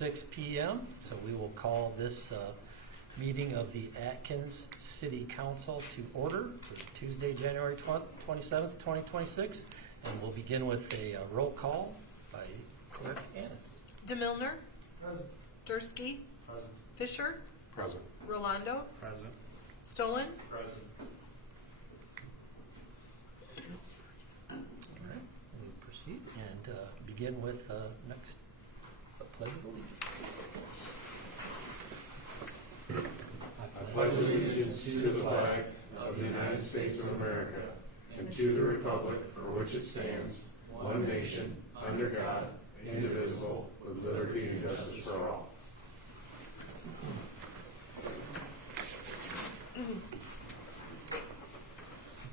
6 p.m. So we will call this meeting of the Atkins City Council to order for Tuesday, January 27th, 2026. And we'll begin with a roll call by Clerk Annis. DeMilner. Present. Dursky. Present. Fisher. Present. Rolando. Present. Stolen. Present. All right, we'll proceed and begin with next Pledge of Allegiance. I pledge allegiance to the flag of the United States of America and to the republic for which it stands, one nation, under God, indivisible, with liberty and justice for all.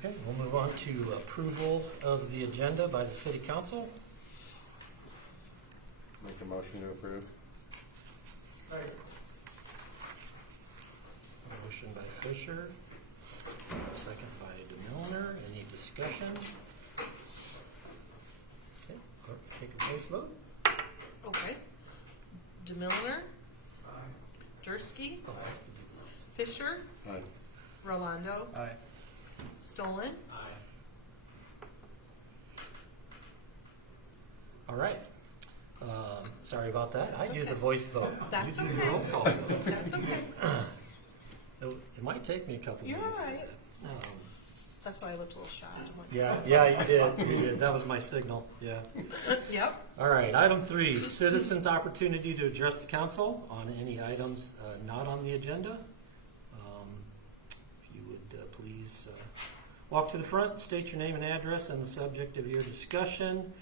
Okay, we'll move on to approval of the agenda by the City Council. Make a motion to approve. Motion by Fisher, second by DeMilner. Any discussion? Okay, clerk, take a voice vote. Okay. DeMilner. Dursky. Fisher. Aye. Rolando. Aye. Stolen. All right. Sorry about that. That's I do okay. the voice vote. That's You do okay. the roll call vote. That's okay. It might take me a couple You're days. all right. Um, That's why I looked a little shocked. yeah, you did. You did. That was my signal. Yeah. Yep. All right. Item 3: citizens' opportunity to address the council on any items not on the agenda. If you would please walk to the front, state your name and address and the subject of your discussion.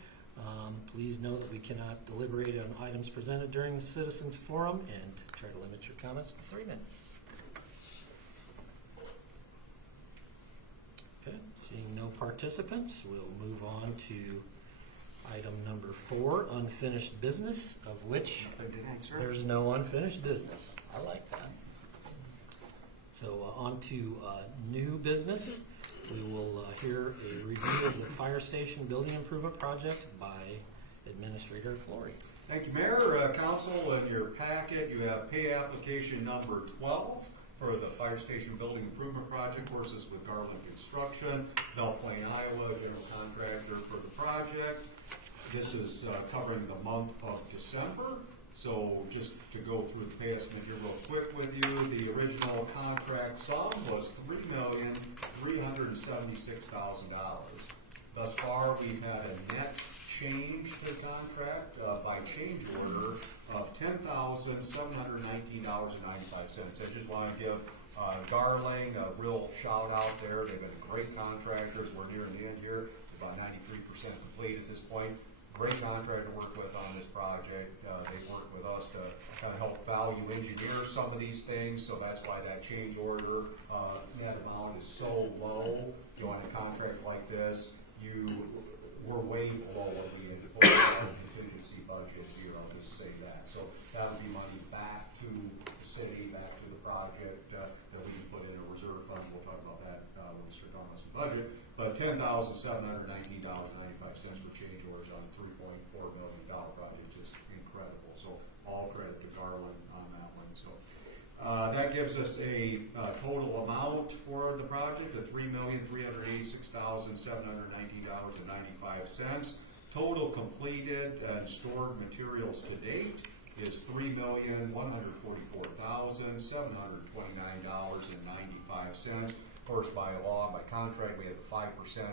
Please know that we cannot deliberate on items presented during the citizens' forum, and try to limit your comments to 3 minutes. Okay, seeing no participants, we'll move on to item number 4, unfinished business, of which there's no unfinished business. I like that. So on to new business. We will hear a review of the fire station building improvement project by Administrator Flory. Thank you, Mayor. Council, in your packet, you have pay application number 12 for the fire station building improvement project. Of course, this is with Garland Construction, Belle Plaine, Iowa, general contractor for the project. This is covering the month of December. So just to go through the pay estimate here real quick with you, the original contract sum was $3,376,000. Thus far, we've had a net change to the contract by change order of $10,719.95. I just want to give Garling a real shout out there. They've been great contractors. We're nearing the end here, about 93% complete at this point. Great contractor to work with on this project. They've worked with us to kind of help value engineer some of these things, so that's why that change order net amount is so low. On a contract like this, we're way below what we had put in our contingency budget here. I'll just say that. So that would be money back to the city, back to the project that we can put in a reserve fund. We'll talk about that when we start talking about some budget. But $10,719.95 for change orders on a $3.4 million project is incredible. So all credit to Garland on that one. So that gives us a total amount for the project of $3,386,719.95. Total completed and stored materials to date is $3,144,729.95. Of course, by law, by contract, we have a 5%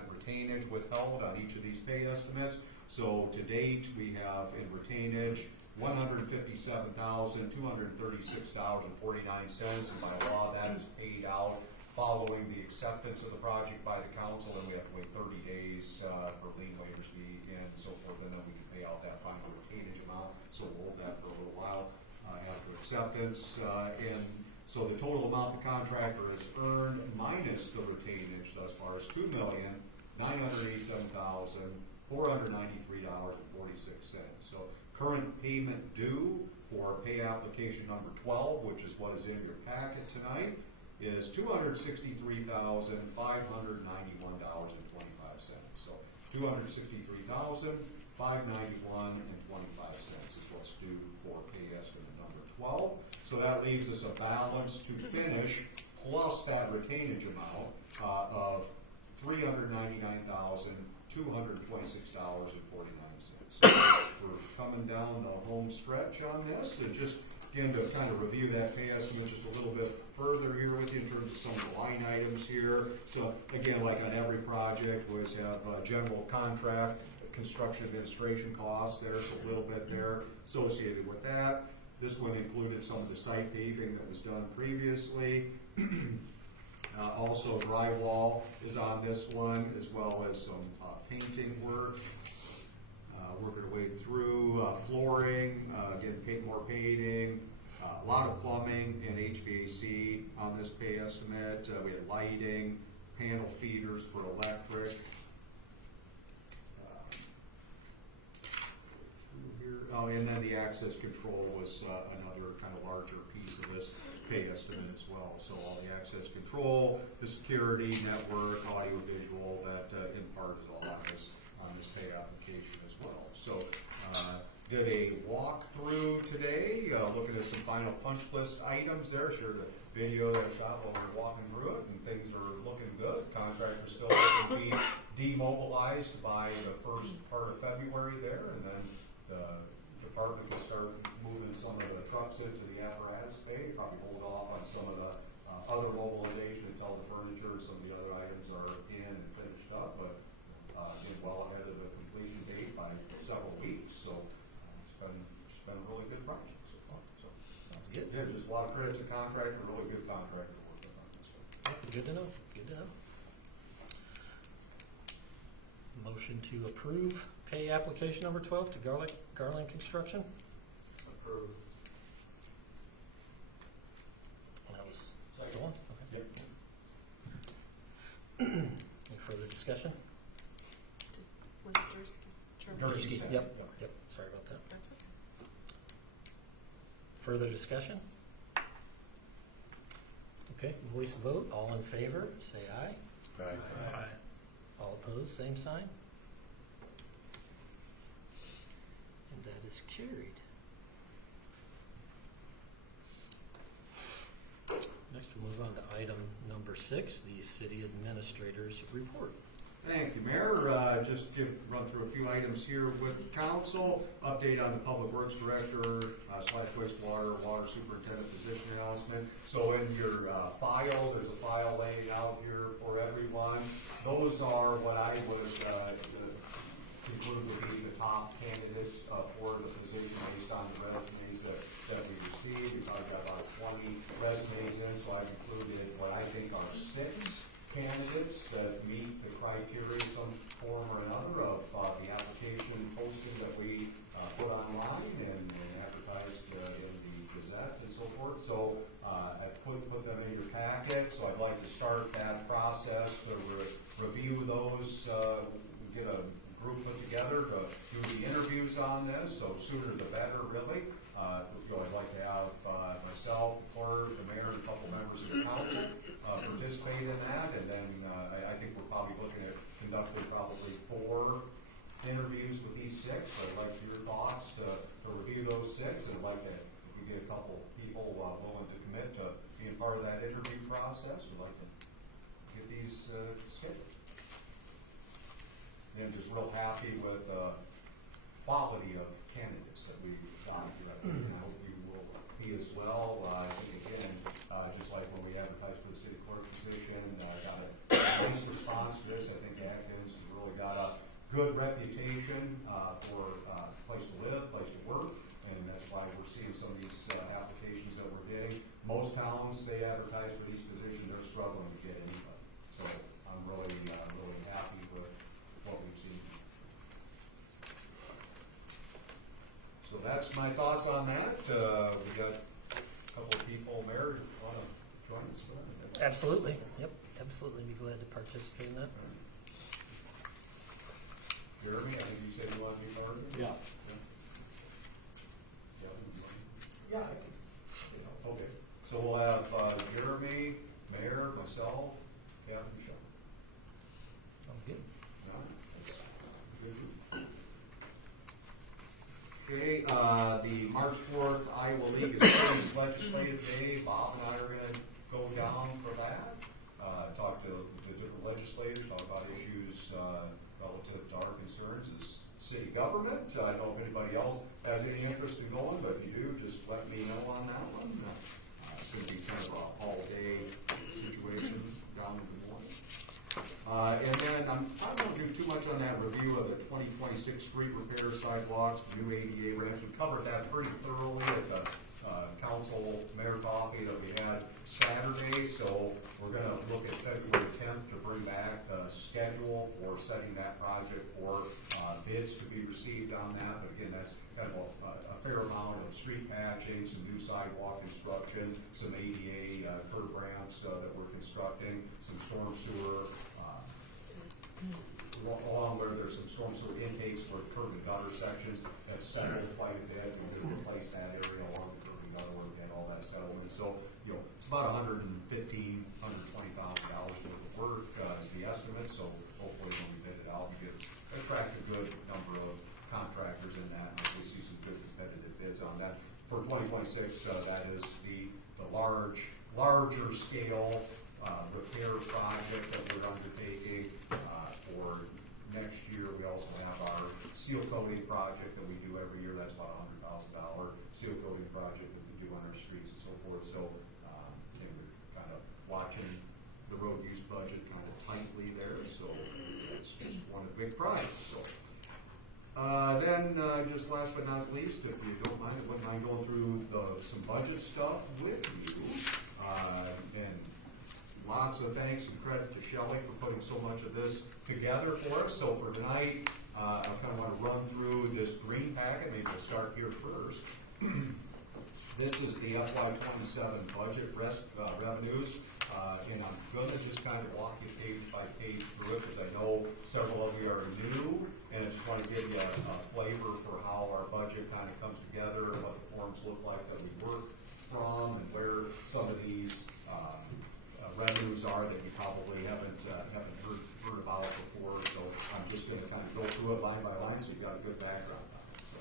retainage withheld on each of these pay estimates. So to date, we have in retainage $157,236.49, and by law, that is paid out following the acceptance of the project by the council, and we have to wait 30 days for lien waivers to be in and so forth, and then we can pay out that final retainage amount. So we'll hold that for a little while after acceptance. And so the total amount the contractor has earned minus the retainage thus far is $2,987,493.46. So current payment due for pay application number 12, which is what is in your packet tonight, is $263,591.25. So $263,591.25 is what's due for pay estimate that leaves us a balance to finish, plus that retainage amount of $399,226.49. So we're coming down the home stretch on this, and just again to kind of review that pay estimate just a little bit further here with you in terms of some of the line items here. So again, like on every project, we always have general contract, construction administration costs there, so a little bit there associated with that. This one included some of the site paving that was done previously. Also drywall is on this one, as well as some painting work. Working our way through flooring, again, more painting, a lot of plumbing and HVAC on this pay estimate. We had lighting, panel feeders for electric. Oh, and then the access control was another kind of larger piece of this pay estimate as well. So all the access control, the security, network, audio, visual, that in part is all on this pay application as well. So did a walkthrough today, looking at some final punch list items there. Shared a video that I shot while we were walking through it, and things are looking good. Contractor's still looking to be demobilized by the first part of February there, and then the department can start moving some of the trucks into the apparatus bay. Probably hold off on some of the other mobilization until the furniture and some of the other items are in and finished up, but get well ahead of the completion date by several weeks. So it's been a really good project so far. So Sounds good. yeah, just a lot of credit to contractor, a really good contractor to work with on this one. Good to know. Good to know. Motion to approve pay application number 12 to Garland Construction. Approved. And that was Stolen? Okay. Yep. Any further discussion? Was it Dursky? Dursky said, Yep. yep. Yep. Sorry about that. That's okay. Further discussion? Okay, voice vote. All in favor, say aye. Aye. All opposed, same sign. And that is carried. Next, we'll move on to item number 6, the city administrator's report. Thank you, Mayor. Just run through a few items here with council. Update on the Public Works Director / wastewater water superintendent position announcement. So in your file, there's a file laying out here for everyone. Those are what I would conclude would be the top candidates for the position based on the resumes that we received. We probably got about 20 resumes in, so I've included what I think are 6 candidates that meet the criteria, some form or another, of the application posting that we put online and advertised in the Gazette and so forth. So I've put them in your packet. So I'd like to start that process to review those. We get a group put together to do the interviews on this. So sooner the better, really. I'd like to have myself, the clerk, the mayor, and a couple members of the council participate in that, and then I think we're probably looking at conducting probably 4 interviews with these 6. So I'd like your thoughts to review those 6, and I'd like to, if we get a couple people willing to commit to being part of that interview process, we'd like to get these scheduled. And just real happy with the quality of candidates that we've got here. And I hope you will be as well. I think, again, just like when we advertised for the city clerk position, got a nice response to this. I think Atkins has really got a good reputation for place to live, place to work, and that's why we're seeing some of these applications that we're getting. Most towns, they advertise for these positions, they're struggling to get anybody. So I'm really happy with what we've seen. So that's my thoughts on that. We got a couple of people there who want to join us for that. Absolutely. Yep. Absolutely. Be glad to participate in that. Jeremy, I think you said you want to be part of it? Yeah. Yeah. Okay. So we'll have Jeremy, Mayor, myself, Kevin, and Sean. Sounds good. Okay, the March 4th Iowa League of Cities legislative day. Bob and I are going to go down for that. Talk to the different legislators, talk about issues relative to our concerns as city government. I don't know if anybody else has any interest in going, but if you do, just let me know on that one. It's going to be kind of a all-day situation down in Des Moines. And then I'm not going to do too much on that review of the 2026 street repair sidewalks, the new ADA ramps. We covered that pretty thoroughly at the council mayor coffee that we had Saturday. So we're going to look at February 10th to bring back the schedule for setting that project for bids to be received on that. But again, that's kind of a fair amount of street patching, some new sidewalk construction, some ADA curb ramps that we're constructing, some storm sewer, along where there's some storm sewer intakes for curb and gutter sections that settled quite a bit. We're going to replace that area along the curb and gutter and all that settlement. So, it's about $120,000 worth of work is the estimate. So hopefully when we bid it out, we attract a good number of contractors in that, and we see some good competitive bids on that. For 2026, that is the larger scale repair project that we're undertaking. For next year, we also have our seal coating project that we do every year. That's about $100,000 seal coating project that we do on our streets and so forth. So, we're kind of watching the road use budget kind of tightly there. So it's just one big project. So. Then, just last but not least, if you don't mind, I wouldn't mind going through some budget stuff with you. And lots of thanks and credit to Shelley for putting so much of this together for us. So for tonight, I kind of want to run through this green packet. Maybe we'll start here first. This is the FY27 budget revenues. And I'm going to just kind of walk you page by page through it because I know several of you are new, and I just want to give you a flavor for how our budget kind of comes together and what the forms look like that we work from and where some of these revenues are that you probably haven't heard about before. So I'm just going to kind of go through it line by line so you've got a good background on it. So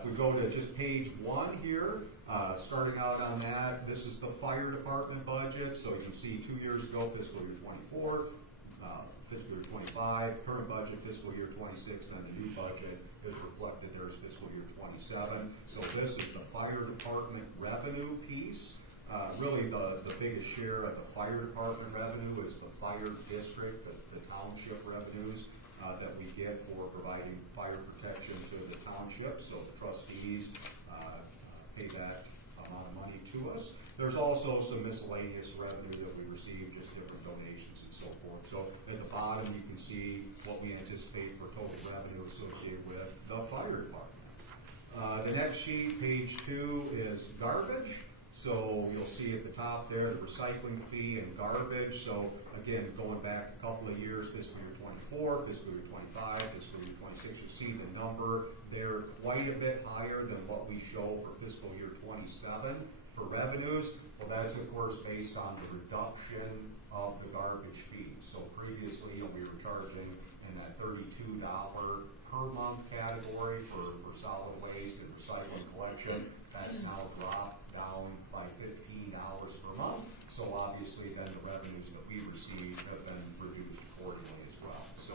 if we go to just page 1 here, starting out on that, this is the fire department budget. So you can see 2 years ago, fiscal year 24, fiscal year 25, current budget, fiscal year 26, and the new budget is reflected there as fiscal year 27. So this is the fire department revenue piece. Really the biggest share of the fire department revenue is the fire district, the township revenues that we get for providing fire protection to the township. So the trustees pay that amount of money to us. There's also some miscellaneous revenue that we receive, just different donations and so forth. So at the bottom you can see what we anticipate for total revenue associated with the fire department. The next sheet, page 2, is garbage. So you'll see at the top there the recycling fee and garbage. So again, going back a couple of years, fiscal year 24, fiscal year 25, fiscal year 26, you see the number there quite a bit higher than what we show for fiscal year 27 for revenues. Well, that's of course based on the reduction of the garbage fee. So previously we were charging in that $32 per month category for solid waste and recycling collection. That's now dropped down by $15 per month. So obviously then the revenues that we receive have been reduced accordingly as well. So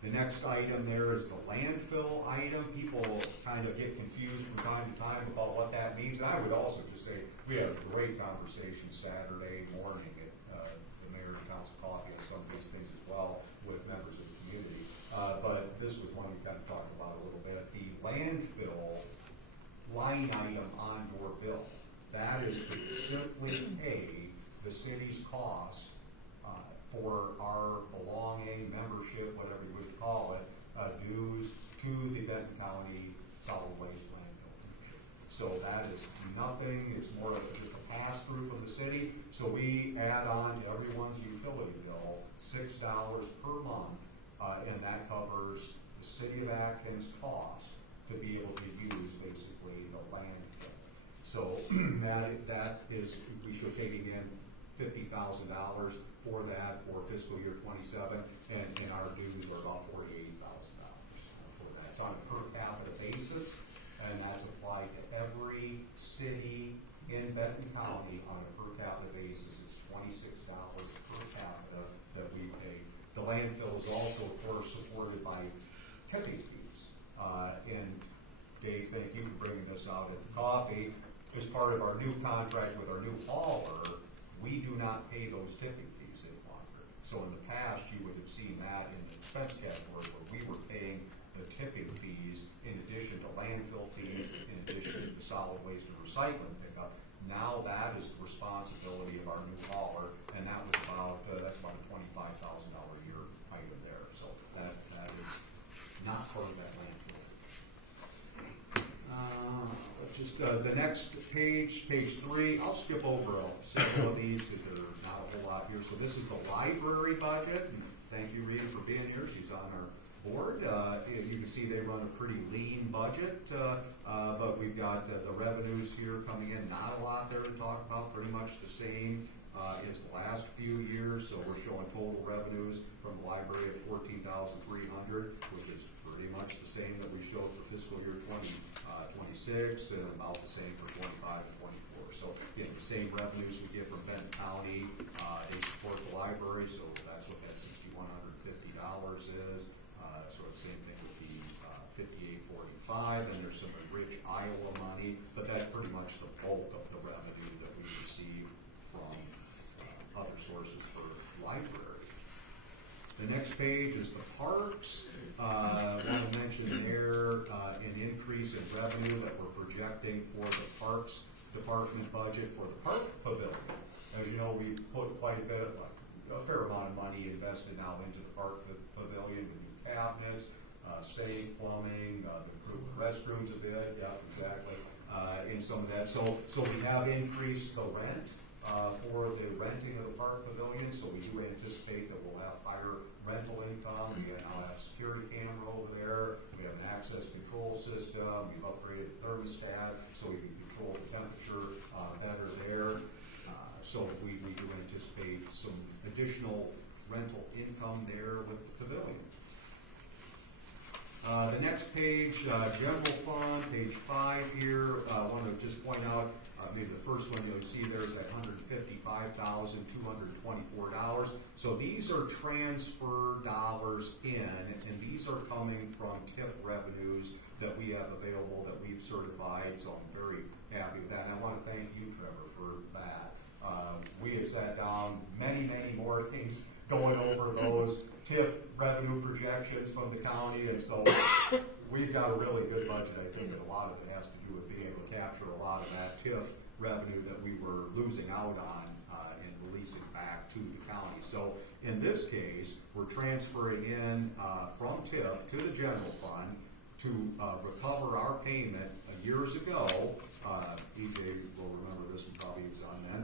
the next item there is the landfill item. People kind of get confused from time to time about what that means. And I would also just say we had a great conversation Saturday morning at the mayor and council coffee on some of these things as well with members of the community. But this was one we kind of talked about a little bit. The landfill line item on your bill, that is to simply pay the city's cost for our belonging, membership, whatever you would call it, dues to the Benton County Solid Waste Landfill Commission. So that is nothing, it's more of just a pass-through from the city. So we add on to everyone's utility bill $6 per month, and that covers the city of Atkins' cost to be able to use basically the landfill. So that is, we should be taking in $50,000 for that for fiscal year 27, and our dues are about $48,000 for that. It's on a per capita basis, and that's applied to every city Benton County on a per capita basis is $26 per capita that we pay. The landfill is also, of course, supported by tipping fees. And Dave, thank you for bringing this out at the coffee. As part of our new contract with our new hauler, we do not pay those tipping fees any longer. So in the past, you would have seen that in the expense category where we were paying the tipping fees in addition to landfill fees, in addition to the solid waste and recycling pickup. Now that is the responsibility of our new hauler, and that was that's about a $25,000 a year item there. So that is not part of that landfill. The next page 3, I'll skip over several of these because there's not a whole lot here. So this is the library budget. Thank you, Rita, for being here. She's on our board. You can see they run a pretty lean budget, but we've got the revenues here coming in. Not a lot there to talk about. Pretty much the same as the last few years. So we're showing total revenues from the library of $14,300, which is pretty much the same that we showed for fiscal year 2026, and about the same for 25 and 24. So again, the same revenues we get from Benton County. They support the library, so that's what that $6,150 is. So the same thing with the $5,845, and there's some rich Iowa money, but that's pretty much the bulk of the revenue that we receive from other sources for library. The next page is the parks. I want to mention there an increase in revenue that we're projecting for the Parks Department budget for the Park Pavilion. As you know, we've put quite a fair amount of money invested now into the Park Pavilion with new cabinets, safe plumbing, improved restrooms a bit, yeah, exactly, and some of that. So we have increased the rent for the renting of the Park Pavilion, so we do anticipate that we'll have higher rental income. We now have a security camera over there. We have an access control system. We've upgraded the thermostat so we can control the temperature better there. So we do anticipate some additional rental income there with the pavilion. The next page, general fund, page 5 here. I want to just point out, maybe the first one you'll see there is that $155,224. So these are transfer dollars in, and these are coming from TIF revenues that we have available that we've certified. So I'm very happy with that. And I want to thank you, Trevor, for that. We have sat down many more things going over those TIF revenue projections from the county, and so we've got a really good budget. I think that a lot of it has to do with being able to capture a lot of that TIF revenue that we were losing out on and releasing back to the county. So in this case, we're transferring in from TIF to the general fund to recover our payment years ago. EJ will remember this one, probably was on then.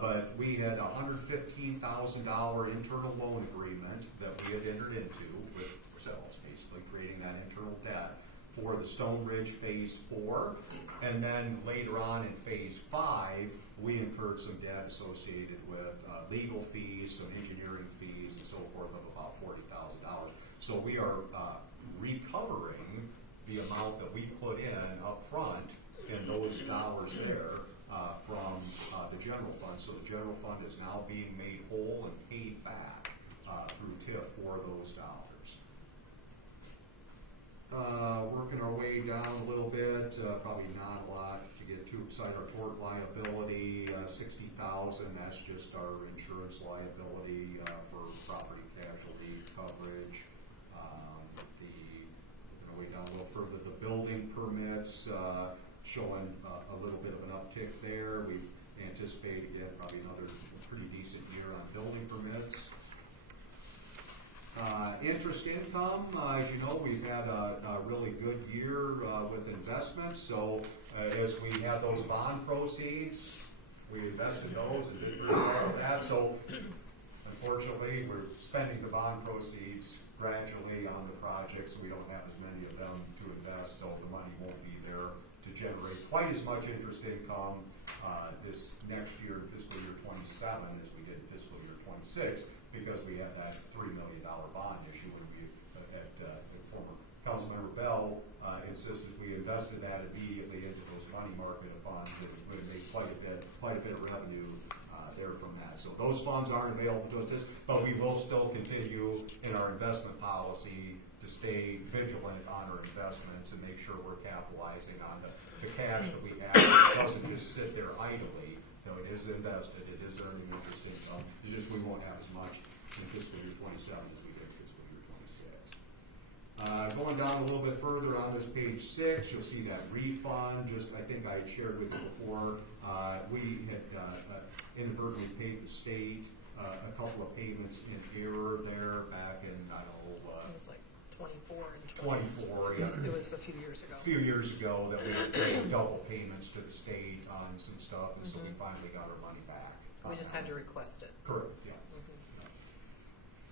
But we had a $115,000 internal loan agreement that we had entered into with ourselves, basically creating that internal debt for the Stone Ridge Phase 4. And then later on in Phase 5, we incurred some debt associated with legal fees, some engineering fees, and so forth of about $40,000. So we are recovering the amount that we put in up front and those dollars there from the general fund. So the general fund is now being made whole and paid back through TIF for those dollars. Working our way down a little bit, probably not a lot to get too excited. Our tort liability, $60,000. That's just our insurance liability for property casualty coverage. Way down a little further, the building permits showing a little bit of an uptick there. We anticipate again probably another pretty decent year on building permits. Interest income, as you know, we've had a really good year with investments. So as we had those bond proceeds, we invested those and did really well with that. So unfortunately, we're spending the bond proceeds gradually on the project, so we don't have as many of them to invest, so the money won't be there to generate quite as much interest income this next year, fiscal year 27, as we did fiscal year 26, because we had that $3 million bond issue, and we, the former Councilmember Bell insisted we invested that immediately into those money market funds, and it would have made quite a bit those funds aren't available to us, but we will still continue in our investment policy to stay vigilant on our investments and make sure we're capitalizing on the cash that we have. It doesn't just sit there idly. You know, it is invested, it is earning interest income. It's just we won't have as much in fiscal year 27 as we did in fiscal year 26. Going down a little bit further on this page 6, you'll see that refund. Just, I think I had shared with you before, we had inadvertently paid the state a couple of payments in error there back in, I don't know, It was like 24 and 24. It was a few years ago. A few years ago that we had paid double payments to the state on some stuff, and so we finally got our money back. We just had to request it. Correct, yeah. Mhm.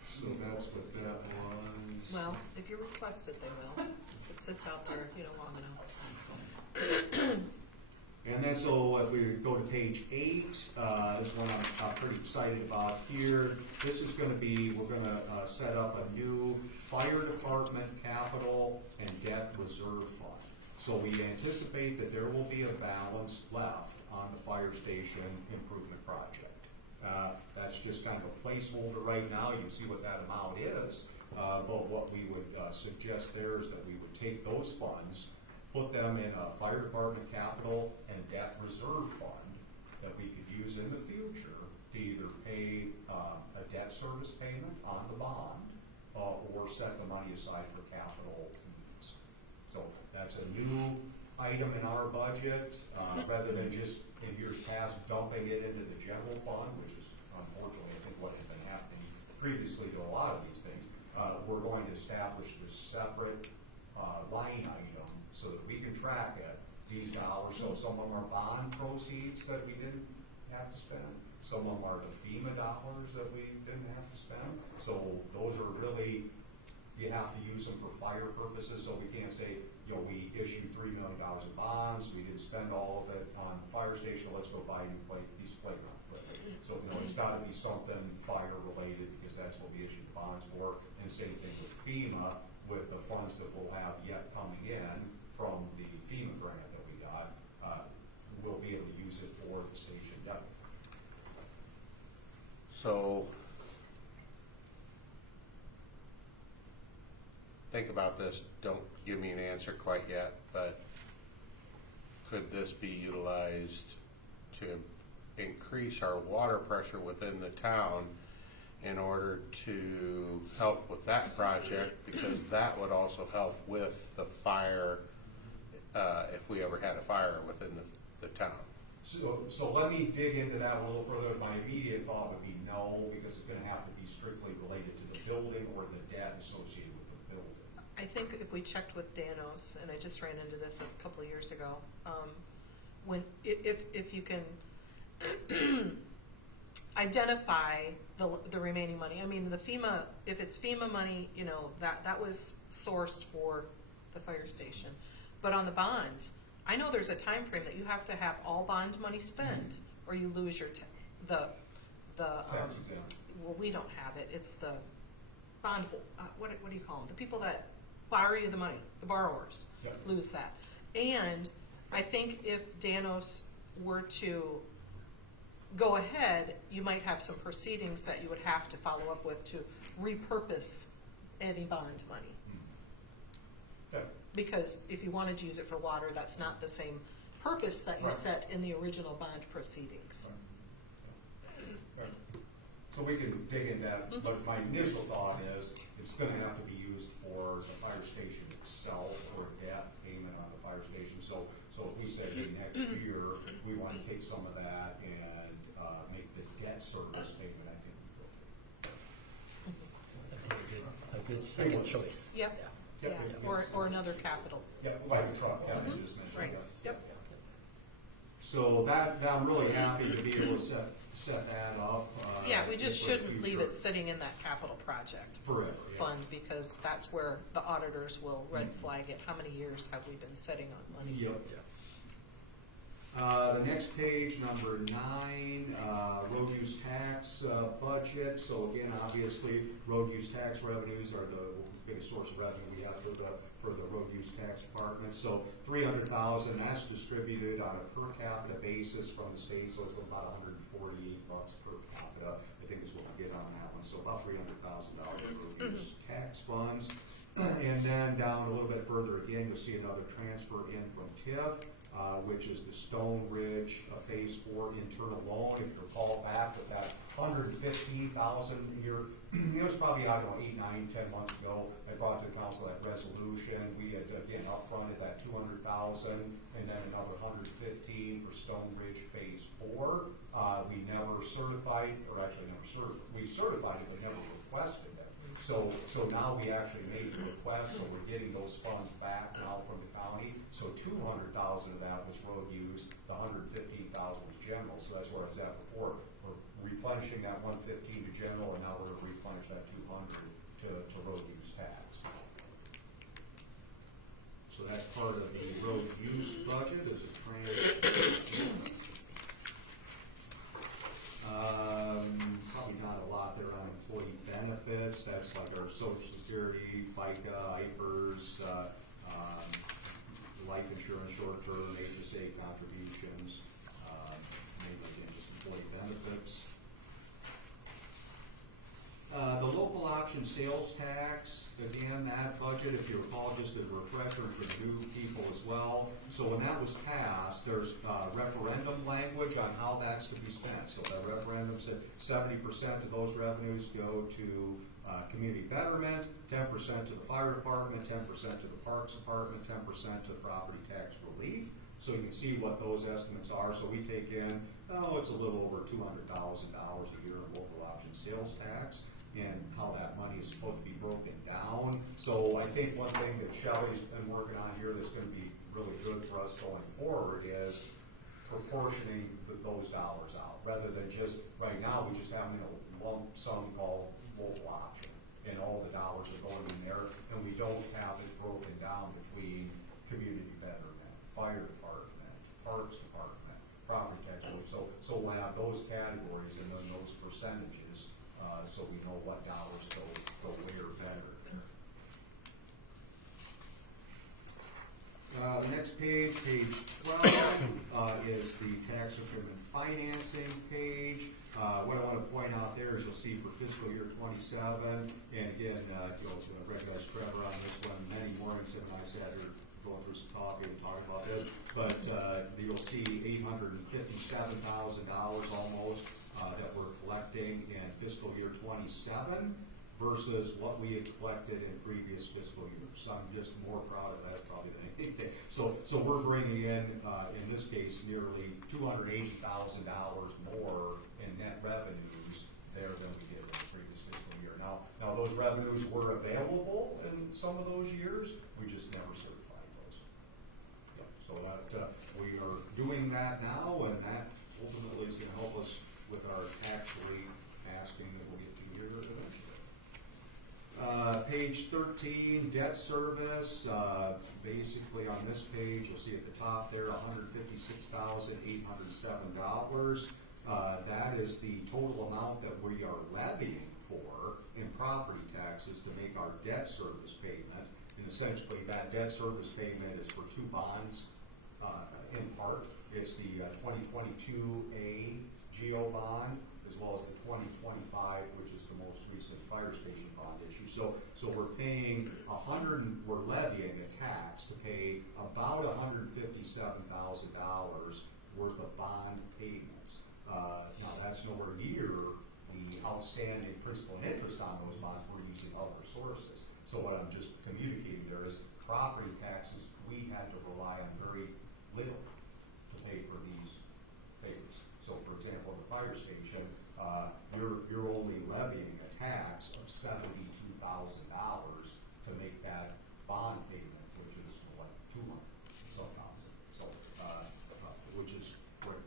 So that's what that was. Well, if you request it, they will. It sits out there, long enough. And then so if we go to page 8, this one I'm pretty excited about here. This is going to be, we're going to set up a new fire department capital and debt reserve fund. So we anticipate that there will be a balance left on the fire station improvement project. That's just kind of a placeholder right now. You can see what that amount is. But what we would suggest there is that we would take those funds, put them in a fire department capital and debt reserve fund that we could use in the future to either pay a debt service payment on the bond or set the money aside for capital needs. So that's a new item in our budget, rather than just in years past dumping it into the general fund, which is unfortunately I think what has been happening previously to a lot of these things. We're going to establish this separate line item so that we can track it, these dollars. So some of them are bond proceeds that we didn't have to spend. Some of them are the FEMA dollars that we didn't have to spend. So those are really, you have to use them for fire purposes. So we can't say, we issued $3 million in bonds, we didn't spend all of it on the fire station, let's go buy a new piece of playground equipment. So it's got to be something fire related because that's what we issued bonds for. And same thing with FEMA, with the funds that we'll have yet coming in from the FEMA grant that we got, we'll be able to use it for the station debt. So, think about this. Don't give me an answer quite yet, but could this be utilized to increase our water pressure within the town in order to help with that project? Because that would also help with the fire, if we ever had a fire within the town. So let me dig into that a little further. My immediate thought would be no, because it's going to have to be strictly related to the building or the debt associated with the building. I think if we checked with Danos, and I just ran into this a couple of years ago, if you can identify the remaining money. I mean, the FEMA, if it's FEMA money, that was sourced for the fire station. But on the bonds, I know there's a time frame that you have to have all bond money spent, or you lose your Tax exempt. well, we don't have it. It's the bond. What do you call them? The people that borrow you the money, the borrowers, lose that. And I think if Danos were to go ahead, you might have some proceedings that you would have to follow up with to repurpose any bond money. Yeah. Because if you wanted to use it for water, that's not the same purpose that you set in the original bond proceedings. Right. So we can dig into that, but my initial thought is it's going to have to be used for the fire station itself or debt payment on the fire station. So if we say, hey, next year we want to take some of that and make the debt service payment, I think we will. A good second choice. Yep. Yep. Yeah. Or another capital. Yeah, like the truck, I just mentioned. Right. Yeah. Yep. So that I'm really happy to be able to set that up. Yeah, we just for the shouldn't leave future. it sitting in that capital project Forever, yeah. fund, because that's where the auditors will red flag it. How many years have we been sitting on money? Yep. The next page, number 9, road use tax budget. So again, obviously, road use tax revenues are the biggest source of revenue we have for the road use tax department. So $300,000, that's distributed on a per capita basis from the state, so it's about $148 per capita, I think is what we get on that one. So about $300,000 road use tax funds. And then down a little bit further again, you'll see another transfer in from TIF, which is the Stone Ridge Phase 4 internal loan. If you recall back with that $115,000 a year, it was probably, I don't know, 8, 9, 10 months ago, I brought to the council that resolution. We had, again, upfronted that $200,000 and then another $115,000 for Stone Ridge Phase 4. We never certified, or actually never certified, we certified it, but never requested it. So now we actually made the request, so we're getting those funds back now from the county. So $200,000 of that was road use, the $115,000 was general. So that's where I was at before. We're replenishing that $115 to general, and now we're going to replenish that $200 to road use tax. So that's part of the road use budget as a probably not a lot there on employee benefits. That's like our Social Security, FICA, IPERS, life insurance, short-term, HSA contributions, maybe again just employee benefits. The local option sales tax, again, that budget, if you recall, just a refresher for new people as well. So when that was passed, there's referendum language on how that's to be spent. So that referendum said 70% of those revenues go to community betterment, 10% to the fire department, 10% to the parks department, 10% to property tax relief. So you can see what those estimates are. So we take in, it's a little over $200,000 a year in local option sales tax, and how that money is supposed to be broken down. So I think one thing that Shelley's been working on here that's going to be really good for us going forward is proportioning those dollars out, rather than just, right now, we just have a lump sum called local option, and all the dollars are going in there, and we don't have it broken down between community betterment, fire department, parks department, property tax. So we'll have those categories and then those percentages, so we know what dollars go where better. The next page, page 12, is the tax increment financing page. What I want to point out there is you'll see for fiscal year 27, and again, you'll recognize Trevor on this one. Many mornings him and I sat here going through some coffee and talking about this, but you'll see $857,000 almost that we're collecting in fiscal year 27 versus what we had collected in previous fiscal years. So I'm just more proud of that probably than anything. So we're bringing in this case, nearly $280,000 more in net revenues there than we did in the previous fiscal year. Now those revenues were available in some of those years. We just never certified those. Yeah. So that we are doing that now, and that ultimately is going to help us with our tax rate asking that we'll get to here eventually. Page 13, debt service. Basically on this page, you'll see at the top there, $156,807. That is the total amount that we are levying for in property taxes to make our debt service payment. And essentially that debt service payment is for two bonds in part. It's the 2022A GO bond, as well as the 2025, which is the most recent fire station bond issue. So we're paying we're levying a tax to pay about $157,000 worth of bond payments. Now that's nowhere near the outstanding principal and interest on those bonds. We're using other sources. So what I'm just communicating there is property taxes, we had to rely on very little to pay for these favors. So for example, at the fire station, you're only levying a tax of $72,000 to make that bond payment, which is like $200,000. So which is great.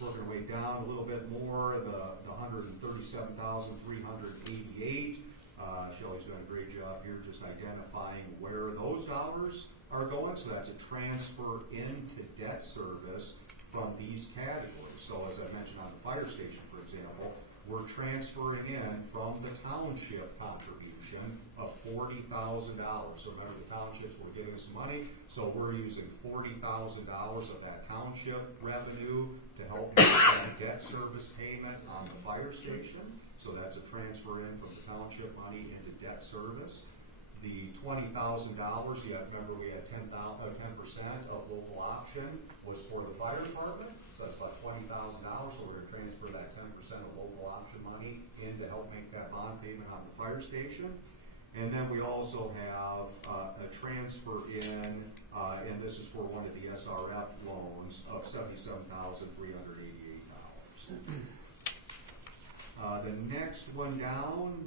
Working our way down a little bit more, the $137,388. Shelley's done a great job here just identifying where those dollars are going. one, so that's a transfer into debt service from these categories. So as I mentioned on the fire station, for example, we're transferring in from the township contribution of $40,000. So remember, the townships were giving us money, so we're using $40,000 of that township revenue to help make that debt service payment on the fire station. So that's a transfer in from the township money into debt service. The $20,000, remember we had 10% of local option was for the fire department, so that's about $20,000. So we're going to transfer that 10% of local option money in to help make that bond payment on the fire station. And then we also have a transfer in, and this is for one of the SRF loans of $77,388. The next one down,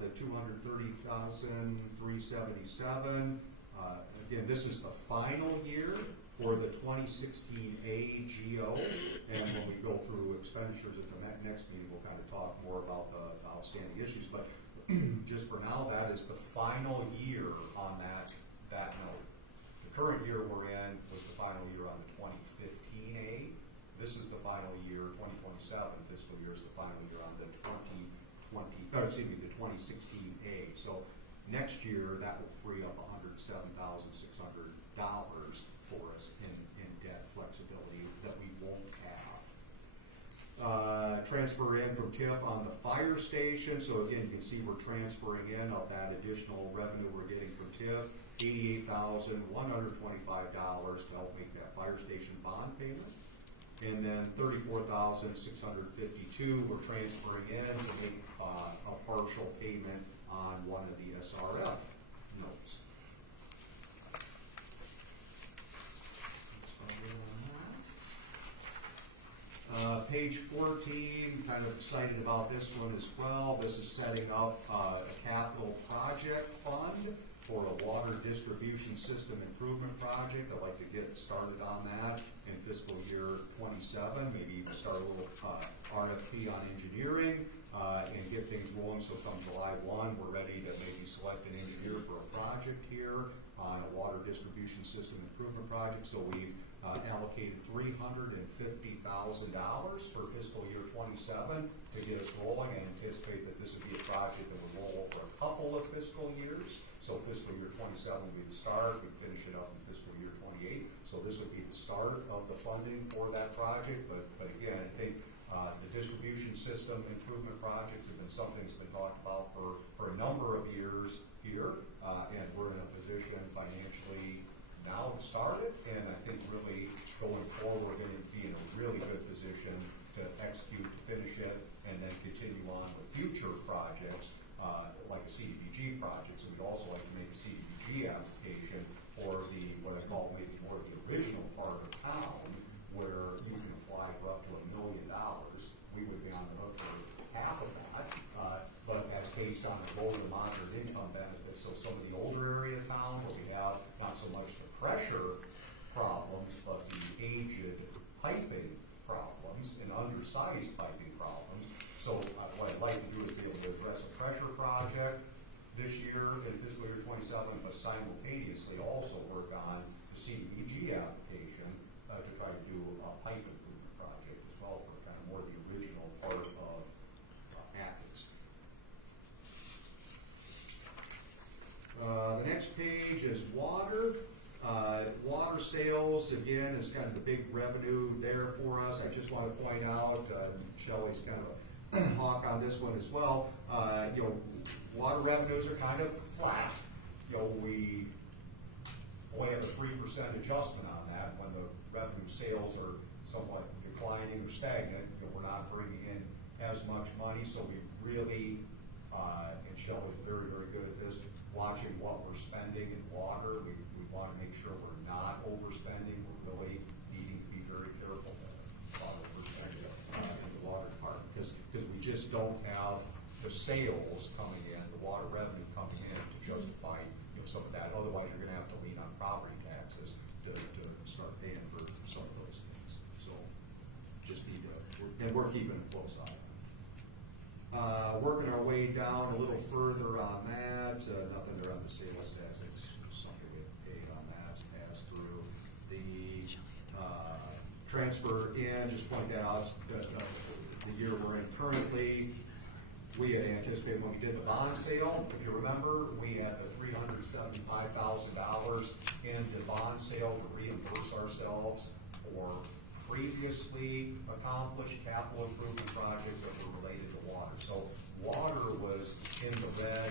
the $230,377. Again, this is the final year for the 2016 AGO, and when we go through expenditures at the next meeting, we'll kind of talk more about the outstanding issues. But just for now, that is the final year on that note. The current year we're in was the final year on the 2015 A. This is the final year, 2027 fiscal year is the final year on the 2016 A. So next year that will free up $107,600 for us in debt flexibility that we won't have. Transfer in from TIF on the fire station. So again, you can see we're transferring in of that additional revenue we're getting from TIF, $88,125 to help make that fire station bond payment. And then $34,652 we're transferring in to make a partial payment on one of the SRF notes. Page 14, kind of excited about this one as well. This is setting up a capital project fund for a water distribution system improvement project. I'd like to get started on that in fiscal year 27, maybe even start a little RFP on engineering and get things rolling. So come July 1, we're ready to maybe select an engineer for a project here on a water distribution system improvement project. So we've allocated $350,000 for fiscal year 27 to get us rolling. I anticipate that this would be a project that would roll over a couple of fiscal years. So fiscal year 27 would be the start. We'd finish it up in fiscal year 28. So this would be the start of the funding for that project. But again, I think the distribution system improvement projects have been something that's been talked about for a number of years here. And we're in a position financially now to start it. And I think really going forward, we're going to be in a really good position to execute, to finish it, and then continue on with future projects like a CDBG project. So we'd also like to make a CDBG application for the, what I call maybe more of the original part of town, where you can apply for up to $1 million. We would be on the hook for half of that, but that's based on a low to moderate income benefit. So some of the older area of town where we have not so much the pressure problems, but the aged piping problems and undersized piping problems. So what I'd like to do is be able to address a pressure project this year in fiscal year 27, but simultaneously also work on the CDBG application to try to do a pipe improvement project as well for kind of more the original part of Atkins. The next page is water. Water sales, again, is kind of the big revenue there for us. I just want to point out, Shelley's kind of a hawk on this one as well. Water revenues are kind of flat. We only have a 3% adjustment on that when the revenue sales are somewhat declining or stagnant. We're not bringing in as much money, so we really, and Shelley's very, very good at this, watching what we're spending in water. We want to make sure we're not overspending. We're really needing to be very careful about what we're spending in the water department because we just don't have the sales coming in, the water revenue coming in to justify some of that. Otherwise, you're going to have to lean on property taxes to start paying for some of those things. So just need to, and we're keeping a close eye. Working our way down a little further on that, nothing there on the sales tax. It's something we paid on that as past transfer in, just point that out, the year we're in currently, we had anticipated when we did the bond sale, if you remember, we had the $375,000 in the bond sale to reimburse ourselves for previously accomplished capital improvement projects that were related to water. So water was in the red,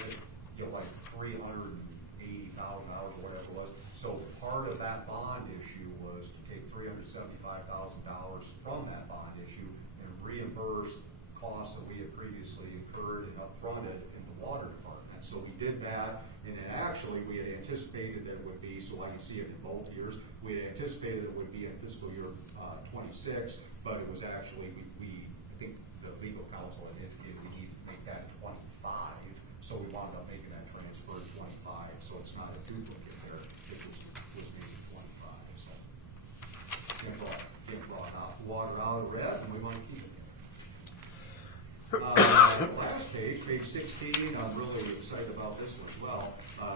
like $380,000 or whatever it was. So part of that bond issue was to take $375,000 from that bond issue and reimburse costs that we had previously incurred and upfronted in the water department. So we did that, and then actually we had anticipated that it would be, so I can see it in both years, we had anticipated it would be in fiscal year 26, but it was actually, I think the legal counsel had indicated we need to make that 25, so we wound up making that transfer to 25, so it's not a duplicate there, it was maybe 25, so. Can't draw water out of red, and we want to keep it there. Last page 16, I'm really excited about this one as well.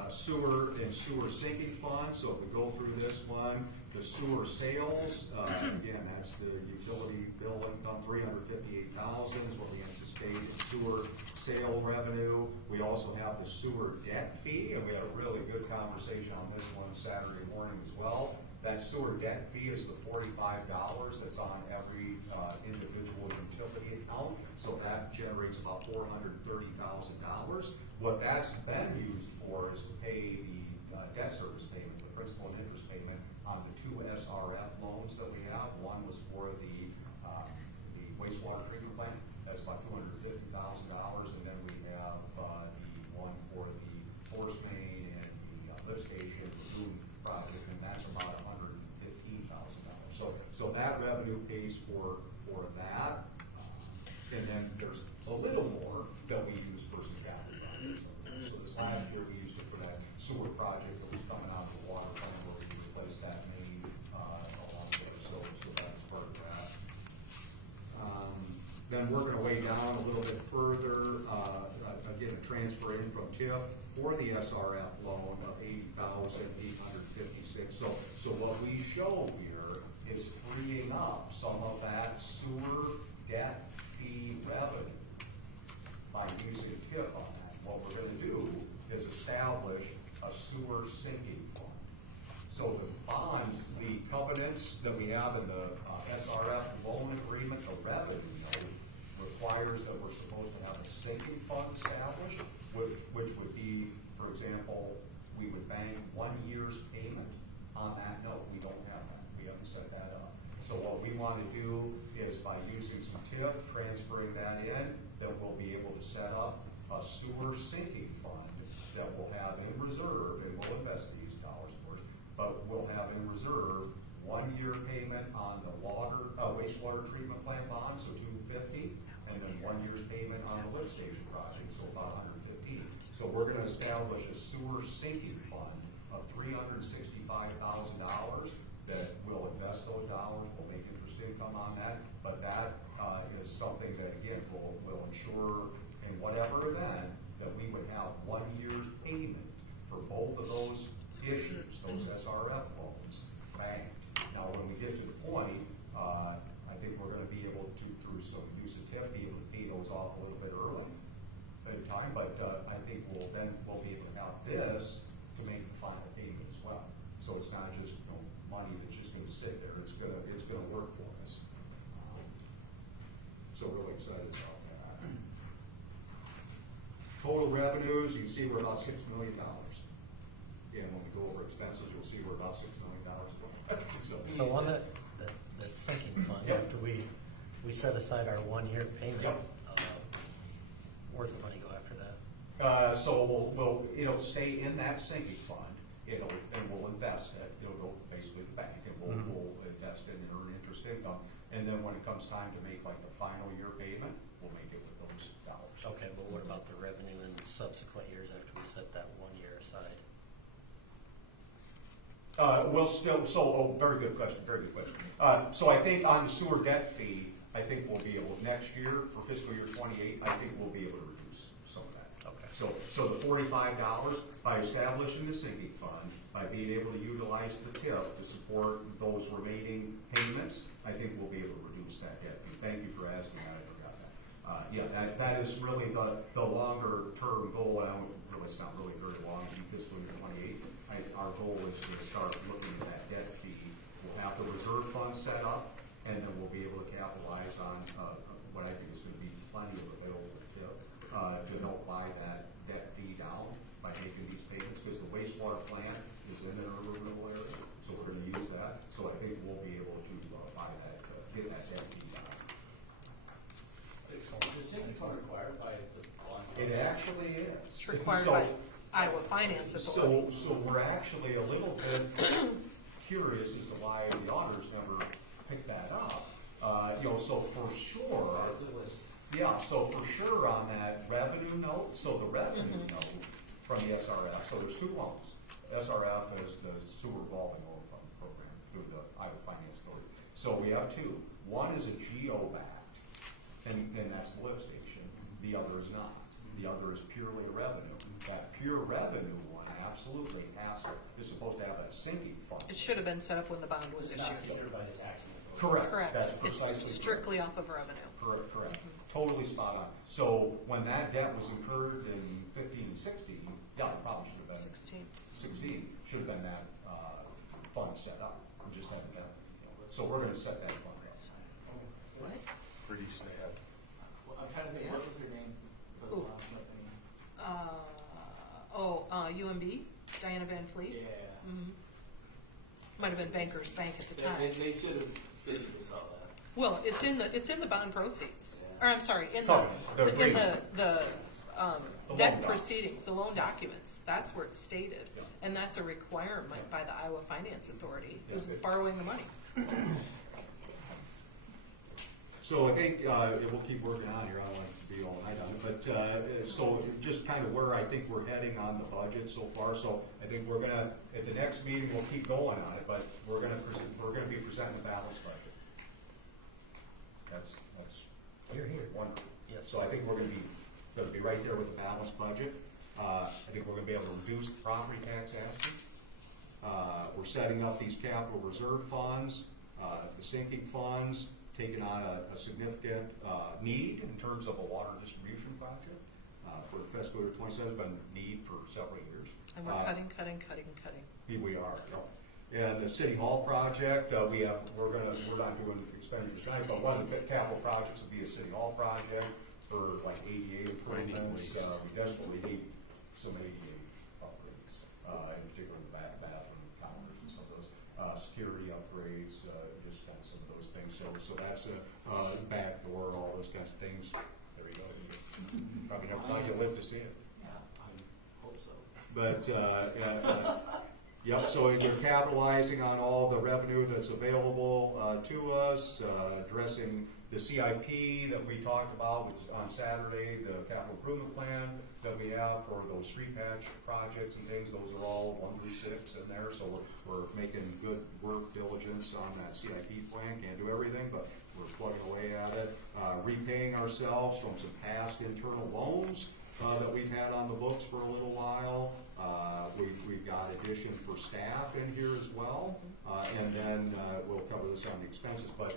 Sewer and sewer sinking fund. So if we go through this one, the sewer sales, again, that's the utility bill income, $358,000 is what we anticipate in sewer sale revenue. We also have the sewer debt fee, and we had a really good conversation on this one Saturday morning as well. That sewer debt fee is the $45 that's on every individual utility account. So that generates about $430,000. What that's been used for is to pay the debt service payment, the principal and interest payment on the 2 SRF loans that we have. One was for the wastewater treatment plant. That's about $250,000. And then we have the one for the force main and the lift station, the boom project, and that's about $115,000. So that revenue pays for that. And then there's a little more that we use for some capital projects. So this last year we used it for that sewer project that was coming out of the water plant where we replaced that main along there. So that's part of that. Then we're going to weigh down a little bit further. Again, a transfer in from TIF for the SRF loan of $80,856. So what we show here is freeing up some of that sewer debt fee revenue by using TIF on that. What we're going to do is establish a sewer sinking fund. So the bonds, the covenants that we have in the SRF loan agreement, the revenue note, requires that we're supposed to have a sinking fund established, which would be, for example, we would bank 1 year's payment on that note. We don't have that. We haven't set that up. So what we want to do is by using some TIF, transferring that in, then we'll be able to set up a sewer sinking fund that we'll have in reserve, and we'll invest these dollars, of course, but we'll have in reserve 1 year payment on the wastewater treatment plant bond, so $250, and then 1 year's payment on the lift station project, so about $115. So we're going to establish a sewer sinking fund of $365,000 that will invest those dollars, we'll make interest income on that, but that is something that, again, will ensure in whatever event that we would have 1 year's payment for both of those issues, those SRF loans, banked. Now, when we get to the point, I think we're going to be able to, through some use of TIF, be able to pay those off a little bit early at a time, but I think we'll be able to have this to make the final payment as well. So it's not just money that's just going to sit there. It's going to work for us. So really excited about that. Total revenues, you can see we're about $6 million. Again, when we go over expenses, you'll see we're about $6 million. So on that sinking fund, Yep. after we set aside our 1 year payment, Yep. where's the money go after that? So it'll stay in that sinking fund. We'll invest it. It'll go basically to the bank, and we'll invest it and earn interest income. And then when it comes time to make like the final year payment, we'll make it with those dollars. Okay, but what about the revenue in subsequent years after we set that 1 year aside? Very good question, very good question. So I think on the sewer debt fee, I think we'll be able, next year, for fiscal year 28, I think we'll be able to reduce some of that. Okay. So the $45, by establishing the sinking fund, by being able to utilize the TIF to support those remaining payments, I think we'll be able to reduce that debt. And thank you for asking that, I forgot that. That is really the longer term goal, and I don't really, it's not really very long, in fiscal year 28. Our goal is to start looking at that debt fee. We'll have the reserve fund set up, and then we'll be able to capitalize on what I think is going to be plenty of available TIF to help buy that debt fee down by making these payments, because the wastewater plant is in an urban renewal area, so we're going to use that. So I think we'll be able to buy that, get that debt fee down. Excellent. Is the sinking fund required by the bond? It actually is. It's required by Iowa Finance Authority. So we're actually a little bit curious as to why the auditors never picked that up. So for sure, so for sure on that revenue note, so the revenue note from the SRF, so there's two loans. SRF is the sewer revolving loan fund program through the Iowa Finance Authority. So we have two. One is a GEO-backed, and that's the lift station. The other is not. The other is purely a revenue. That pure revenue one absolutely is supposed to have that sinking fund. It should have been set up when the bond was It's not issued. secured by the taxing authority. Correct. Correct. That's It's precisely strictly off of revenue. correct. Totally spot on. So when that debt was incurred in 15 and 16, yeah, it probably should have been 16 should have been that fund set up. We just haven't done it. So we're going to set that fund up. What? Pretty sad. Well, I'm trying to think, what was your name for the Ooh. bond company? UMB, Diana Van Fleet. Yeah. Mhm. Might have been Bankers Bank at the They time. should have basically saw that. Well, it's in the bond proceeds. Yeah. Or I'm sorry, in Oh, the the agreement. debt loan docs. proceedings, the loan documents. That's where it's stated, Yeah. and that's a requirement by the Iowa Finance Authority, who's Yeah. borrowing the money. So I think we'll keep working on here. I don't want it to be all night on it, but so just kind of where I think we're heading on the budget so far. So I think we're gonna at the next meeting we'll keep going on it, but we're gonna be presenting a balanced budget. That's Here. one. Yes. So I think we're gonna be right there with the balanced budget. I think we're gonna be able to reduce the property tax asking. We're setting up these capital reserve funds, the sinking funds, taking on a significant need in terms of a water distribution project for fiscal year 27. It's been a need for several years. And we're cutting. Here we are. And the City Hall project, we're not doing expenditures tonight, but one of the capital projects will be a City Hall project for like ADA improvements. We desperately need some ADA upgrades, in particular the bathroom counters and some of those security upgrades, just kind of some of those things. So that's a back door, all those kinds of things. There you go. Probably never thought you'd live to see it. Yeah, I hope so. But, yep, so you're capitalizing on all the revenue that's available to us, addressing the CIP that we talked about on Saturday, the capital improvement plan that we have for those street patch projects and things. Those are all 1 through 6 in there, so we're making good work diligence on that CIP plan. Can't do everything, but we're plugging away at it. Repaying ourselves from some past internal loans that we've had on the books for a little while. We've got addition for staff in here as well, and then we'll cover this on the expenses. But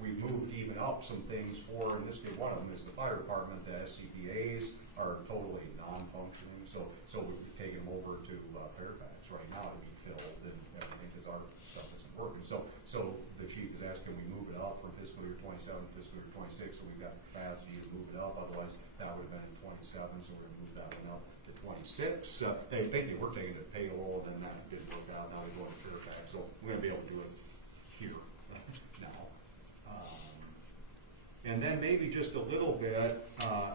we moved even up some things for, in this case, one of them is the fire department. The SCBA's are totally non-functioning, so we've taken them over to Fairfax right now to be filled and everything because our stuff isn't working. So the chief is asking, we move it up from fiscal year 27 to fiscal year 26, so we've got capacity to move it up. Otherwise, that would have been in 27, so we're going to move that one up to 26. They think they were taking it to payroll, and then that didn't work out. Now we're going to Fairfax, so we're going to be able to do it here now. And then maybe just a little bit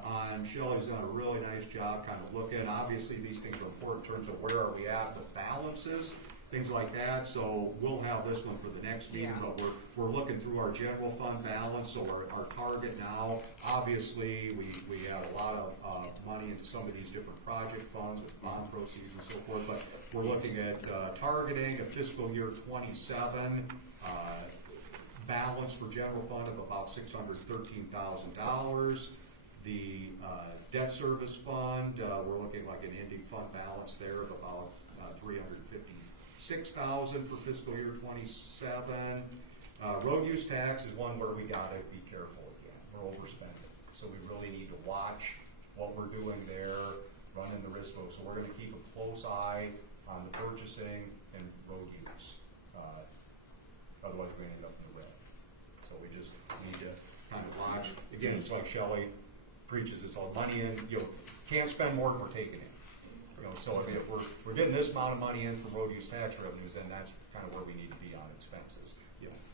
on Shelley's done a really nice job kind of looking. Obviously, these things are important in terms of where are we at with balances, things like that. So we'll have this one for the next meeting, Yeah. but we're looking through our general fund balance. So our target now, obviously, we have a lot of money into some of these different project funds with bond proceeds and so forth. But we're looking at targeting a fiscal year 27 balance for general fund of about $613,000. The debt service fund, we're looking like an ending fund balance there of about $356,000 for fiscal year '27. Road use tax is one where we gotta be careful again. We're overspending, so we really need to watch what we're doing there, running the risk of. So we're gonna keep a close eye on the purchasing and road use. Otherwise, we're gonna end up in the red. So we just need to kind of watch. Again, it's like Shelley preaches, it's all money in, can't spend more than we're taking in. So I mean, if we're getting this amount of money in from road use tax revenues, then that's kind of where we need to be on expenses.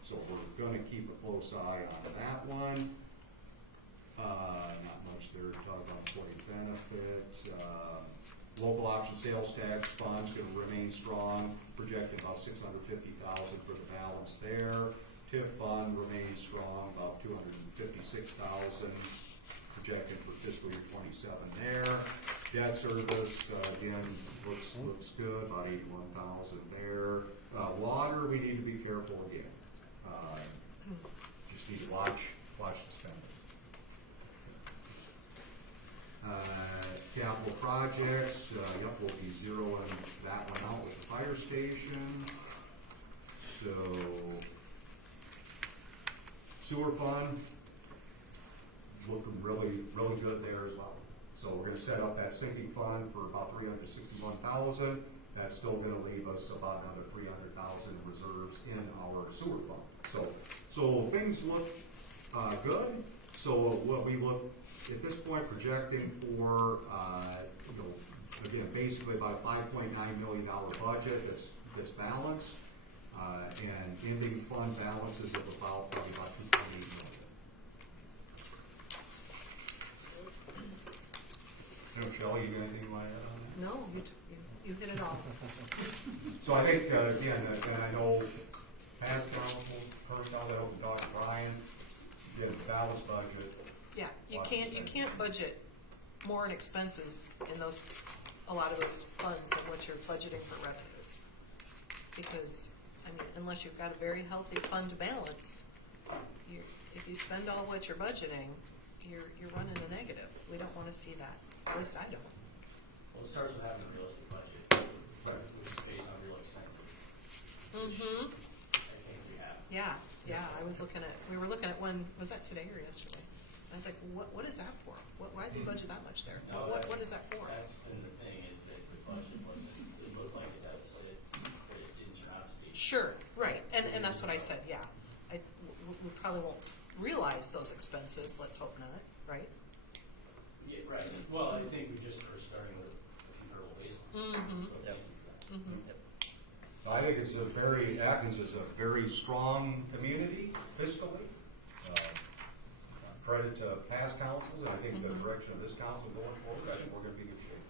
So we're gonna keep a close eye on that one. Not much there to talk about employee benefit. Local option sales tax fund's gonna remain strong, projecting about $650,000 for the balance there. TIF fund remains strong, about $256,000, projected for fiscal year '27 there. Debt service, again, looks good, about $81,000 there. Water, we need to be careful again. Just need to watch the spending. Capital projects, we'll be zeroing that one out with the fire station. So, sewer fund, looking really good there as well. So we're gonna set up that sinking fund for about $361,000. That's still gonna leave us about another $300,000 in reserves in our sewer fund. So things look good. So what we look at this point projecting for, again, basically about $5.9 million budget that's balanced, and ending fund balances of probably about $2.8 million. Shelley, you got anything like that on that? No, you hit it all. So I think, again, and I know past council, current council, I hope Dr. Brian, get a balanced budget. Yeah, you can't budget more in expenses in a lot of those funds than what you're budgeting for revenues. Because, I mean, unless you've got a very healthy fund balance, if you spend all what you're budgeting, you're running a negative. We don't want to see that. At least I don't. Well, it starts with having a realistic budget, which is based on real expenses. Mm-hmm. I think we have. Yeah. We were looking at one, was that today or yesterday? I was like, what is that for? Why did they budget that much there? No, What is that for? That's been the thing, is that the budget wasn't, it looked like a deficit, but it didn't turn out to be. Sure, right, and that's what I said, yeah. We probably won't realize those expenses, let's hope not, right? Yeah, right. Well, I think we just are starting with a comparable baseline. Mm-hmm. So thank you for that. Mm-hmm. I think Atkins is a very strong community fiscally. Credit to past councils, and I think the direction of this council going forward, I think we're gonna be in good shape.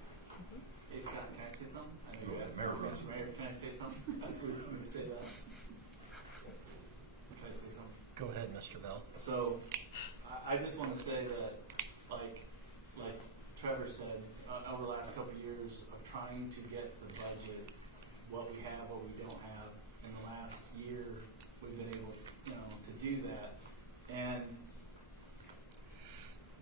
Hey, Scott, can I say something? I know Go you ahead, asked Mayor. Mr. Mayor, can I say something? That's good, let me say that. Can I say something? Go ahead, Mr. Bell. So, I just want to say that, like Trevor said, over the last couple of years of trying to get the budget, what we have, what we don't have, in the last year, we've been able, to do that. And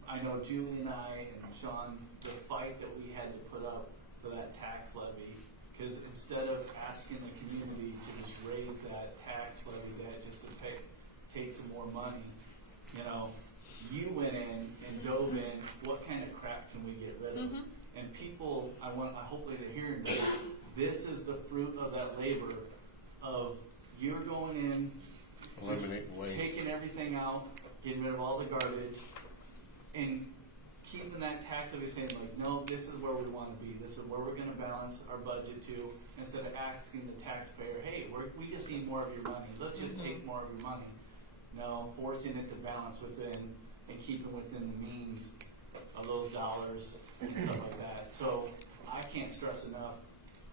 I know Julie and I and Sean, the fight that we had to put up for that tax levy, because instead of asking the community to just raise that tax levy, that just to take some more money, you went in and dove in, what kind of crap can we get rid of? Mm-hmm. And people, hopefully they're hearing that this is the fruit of that labor of you're going in, Eliminating waste. taking everything out, getting rid of all the garbage, and keeping that tax levy saying like, no, this is where we want to be. This is where we're going to balance our budget to, instead of asking the taxpayer, hey, we just need more of your money. Let's just take more of your money. No, forcing it to balance within and keeping within the means of those dollars and stuff like that. So I can't stress enough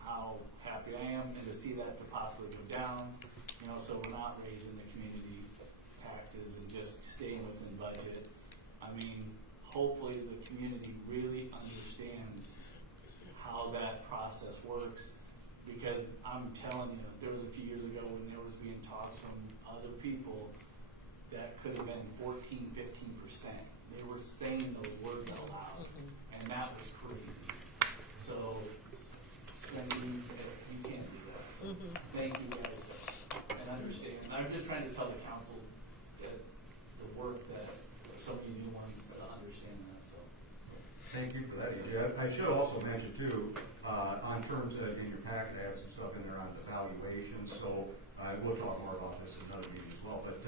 how happy I am and to see that to possibly go down. So we're not raising the community's taxes and just staying within budget. I mean, hopefully the community really understands how that process works, because I'm telling you, there was a few years ago when there was being talks from other people that could have been 14, 15%. they were saying those words out loud, and that was crazy. So, spending, you can't do that. So, thank you guys, and understand. And I'm just trying to tell the council that the work that so many new ones that understand that. So, Thank you for that, EJ. I should also mention too, on terms of, in your packet, I have some stuff in there on the valuations, so we'll talk more about this in another meeting as well. But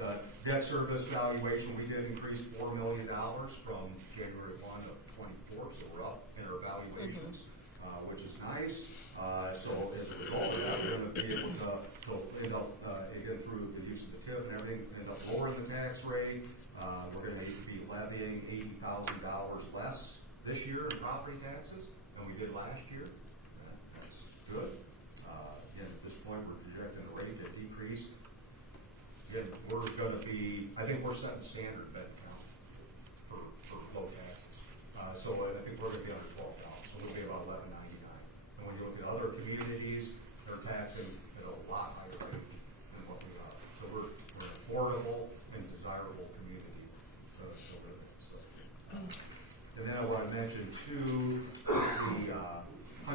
debt service valuation, we did increase $4 million from January 1 of 24, so we're up in our valuations, which is nice. So as a result of that, we're going to be able to end up, again, through the use of the TIF and everything, end up lowering the tax rate. We're going to be levying $80,000 less this year in property taxes than we did last year. That's good. Again, at this point, we're projecting the rate to decrease. Again, we're going to be, I think we're setting standard bed count for low taxes. So I think we're going to be under 12,000, so we'll be about 1199. And when you look at other communities, they're taxing at a lot higher rate than what we are. So we're an affordable and desirable community to live in. So. And then I want to mention too, the 100%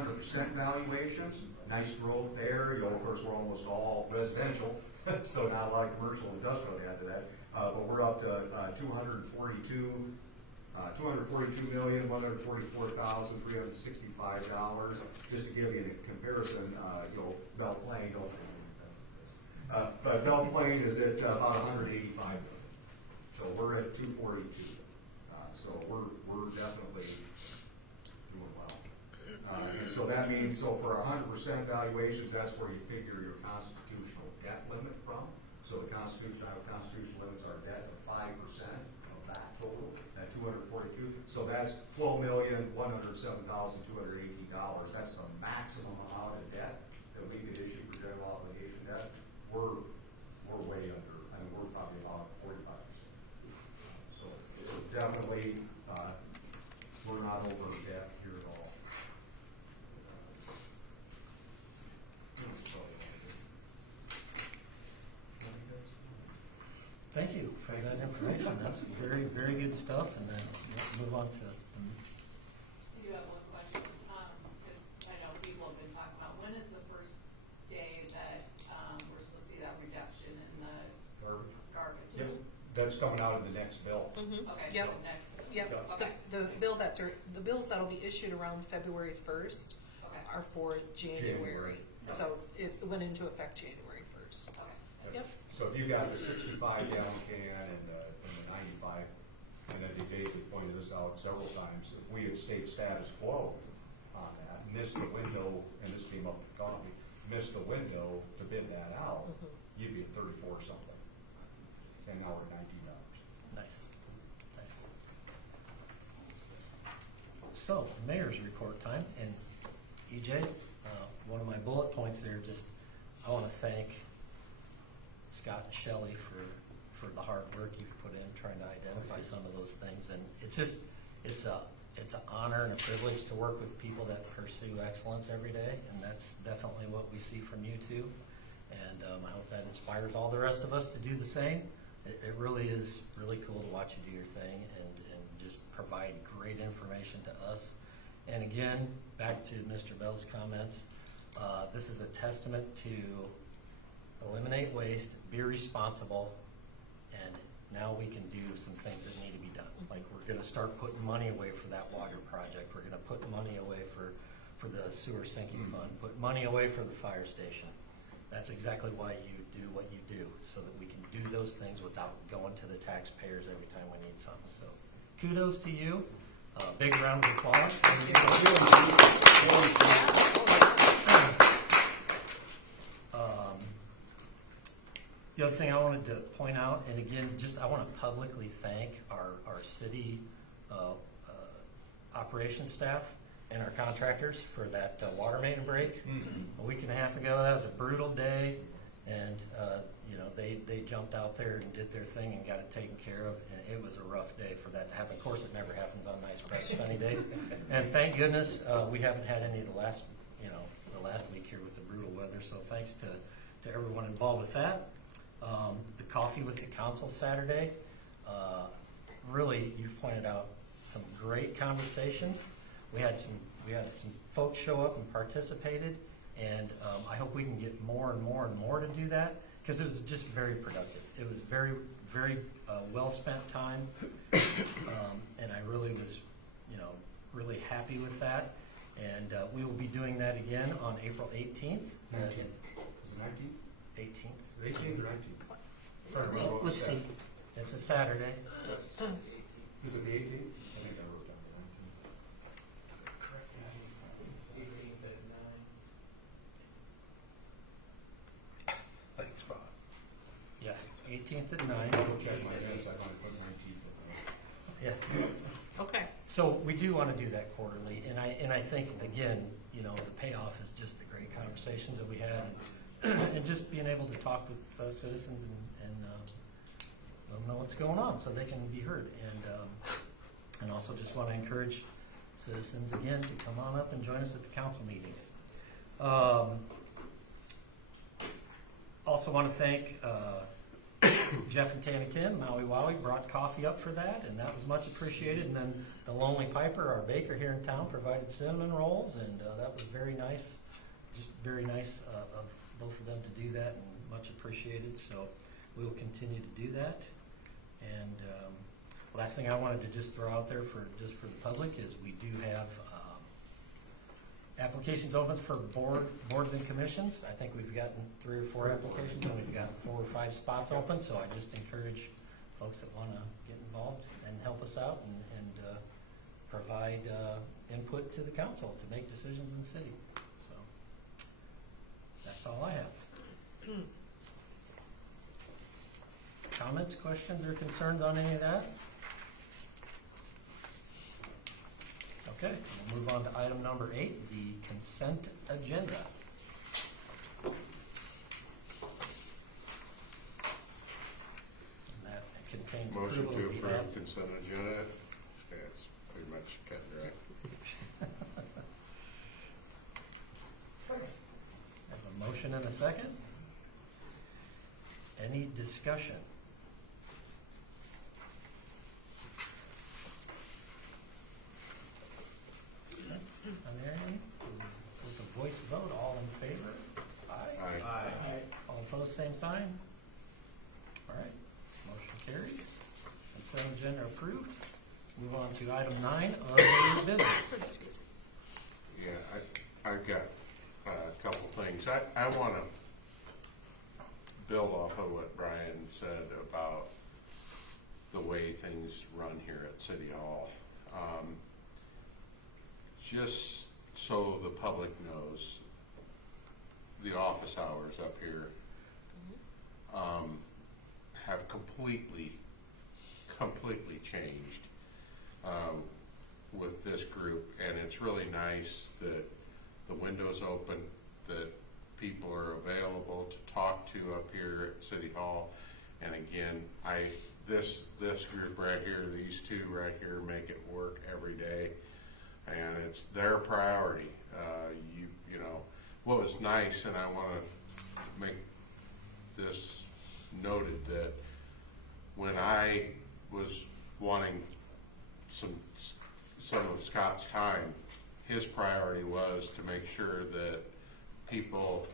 valuations, nice growth there. You know, of course, we're almost all residential, so not a lot of commercial and industrial to add to that. But we're up to $242,144,365. Just to give you a comparison, you know, Belle Plaine, but Belle Plaine is at about 185 million. So we're at 242. So we're definitely doing well. And so that means, so for 100% valuations, that's where you figure your constitutional debt limit from. So the constitutional limits our debt to 5% of that total, at 242. So that's $12,107,218. That's the maximum amount of debt that we could issue for general obligation debt. We're way under. I mean, we're probably about 45%. So it's definitely, we're not over debt here at all. Thank you for that information. That's very, very good stuff. And then let's move on to. I do have one question, because I know people have been talking about, when is the first day that we're supposed to see that reduction in the garbage? Yep. That's coming out of the next bill. Okay, Yep. so next. Yep. Okay. The bills that'll be issued around February 1st Okay. are for January. January. So it went into effect January 1st. Okay. Yep. So if you got the 65-gallon can and the 95, and then they pointed this out several times, if we had stayed status quo on that, missed the window, and this came up with coffee, missed the window to bid that out, you'd be at 34 something. And now we're at $19. Nice. So, mayor's report time, and EJ, one of my bullet points there, just I want to thank Scott and Shelley for the hard work you've put in trying to identify some of those things, and it's an honor and a privilege to work with people that pursue excellence every day, and that's definitely what we see from you two, and I hope that inspires all the rest of us to do the same. It really is really cool to watch you do your thing and just provide great information to us. And again, back to Mr. Bell's comments, this is a testament to eliminate waste, be responsible, and now we can do some things that need to be done. Like we're going to start putting money away for that water project. We're going to put money away for the sewer sinking fund, put money away for the fire station. That's exactly why you do what you do, so that we can do those things without going to the taxpayers every time we need something. So kudos to you. Big round of applause. The other thing I wanted to point out, and again, just I want to publicly thank our city operations staff and our contractors for that water main break a week and a half ago. That was a brutal day, and they jumped out there and did their thing and got it taken care of. And it was a rough day for that to happen. Of course, it never happens on nice, bright, sunny days. And thank goodness we haven't had any of the last week here with the brutal weather. So thanks to everyone involved with that. The coffee with the council Saturday. really, you've pointed out some great conversations. We had some folks show up and participated, and I hope we can get more and more and more to do that, because it was just very productive. It was very, very well-spent time, and I really was, really happy with that. And we will be doing that again on April 18th. 19th. Is it 19th? 18th. 18th or 19th? Sorry, Well, what was let's that? see. It's a Saturday. Is it the 18th? I think I wrote down the 19th. 18th at 9. Thanks, Bob. Yeah, 18th at 9. Double check my notes, I only put 19th. Yeah. Okay. So we do want to do that quarterly, and I think, again, the payoff is just the great conversations that we had, and just being able to talk with citizens and let them know what's going on so they can be heard. And also just want to encourage citizens, again, to come on up and join us at the council meetings. Also want to thank Jeff and Tammy Tim, Maui Wowie, brought coffee up for that, and that was much appreciated. And then the Lonely Piper, our baker here in town, provided cinnamon rolls, and that was very nice. Just very nice of both of them to do that, and much appreciated. So we will continue to do that. And last thing I wanted to just throw out there for the public is we do have applications open for boards and commissions. I think we've gotten 3 or 4 applications, and we've got 4 or 5 spots open. So I just encourage folks that want to get involved and help us out and provide input to the council to make decisions in the city. So that's all I have. Comments, questions, or concerns on any of that? Okay, we'll move on to item number 8, the consent agenda. And that contains Motion approval to of the approve consent agenda. Yeah, it's pretty much cut and dry. Have a motion and a second. Any discussion? On there, with a voice vote, all in favor? Aye. Aye. All opposed, same sign? All right, motion carries. Consent agenda approved. Move on to item 9, other business. Yeah, I've got a couple things. I want to build off of what Brian said about the way things run here at City Hall. Just so the public knows, the office hours up here have completely changed with this group, and it's really nice that the window's open, that people are available to talk to up here at City Hall. And again, this group right here, these 2 right here, make it work every day, and it's their priority. You know what was nice, and I want to make this noted, that when I was wanting some of Scott's time, his priority was to make sure that people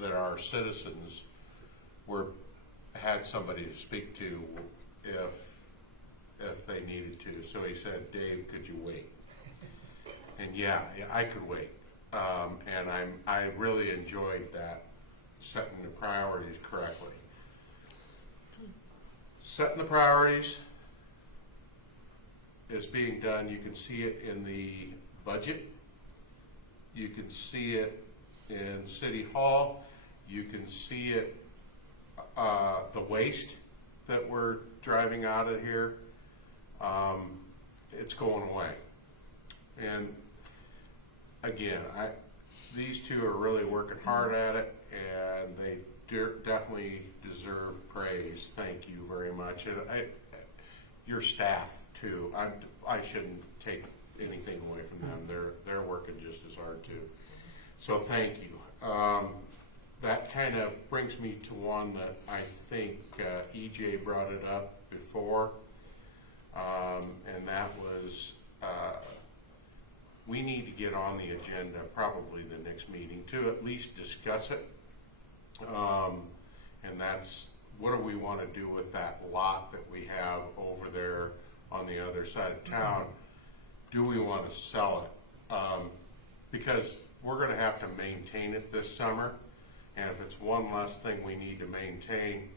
that are citizens had somebody to speak to if they needed to. So he said, "Dave, could you wait?" And yeah, I could wait. And I really enjoyed that, setting the priorities correctly. Setting the priorities is being done. You can see it in the budget. You can see it in City Hall. You can see it, the waste that we're driving out of here. It's going away. And again, these 2 are really working hard at it, and they definitely deserve praise. Thank you very much. And your staff too. I shouldn't take anything away from them. They're working just as hard too. So thank you. That kind of brings me to one that I think EJ brought it up before. And that was, we need to get on the agenda, probably the next meeting, to at least discuss it. And that's, what do we want to do with that lot that we have over there on the other side of town? Do we want to sell it? Because we're going to have to maintain it this summer, and if it's one less thing we need to maintain,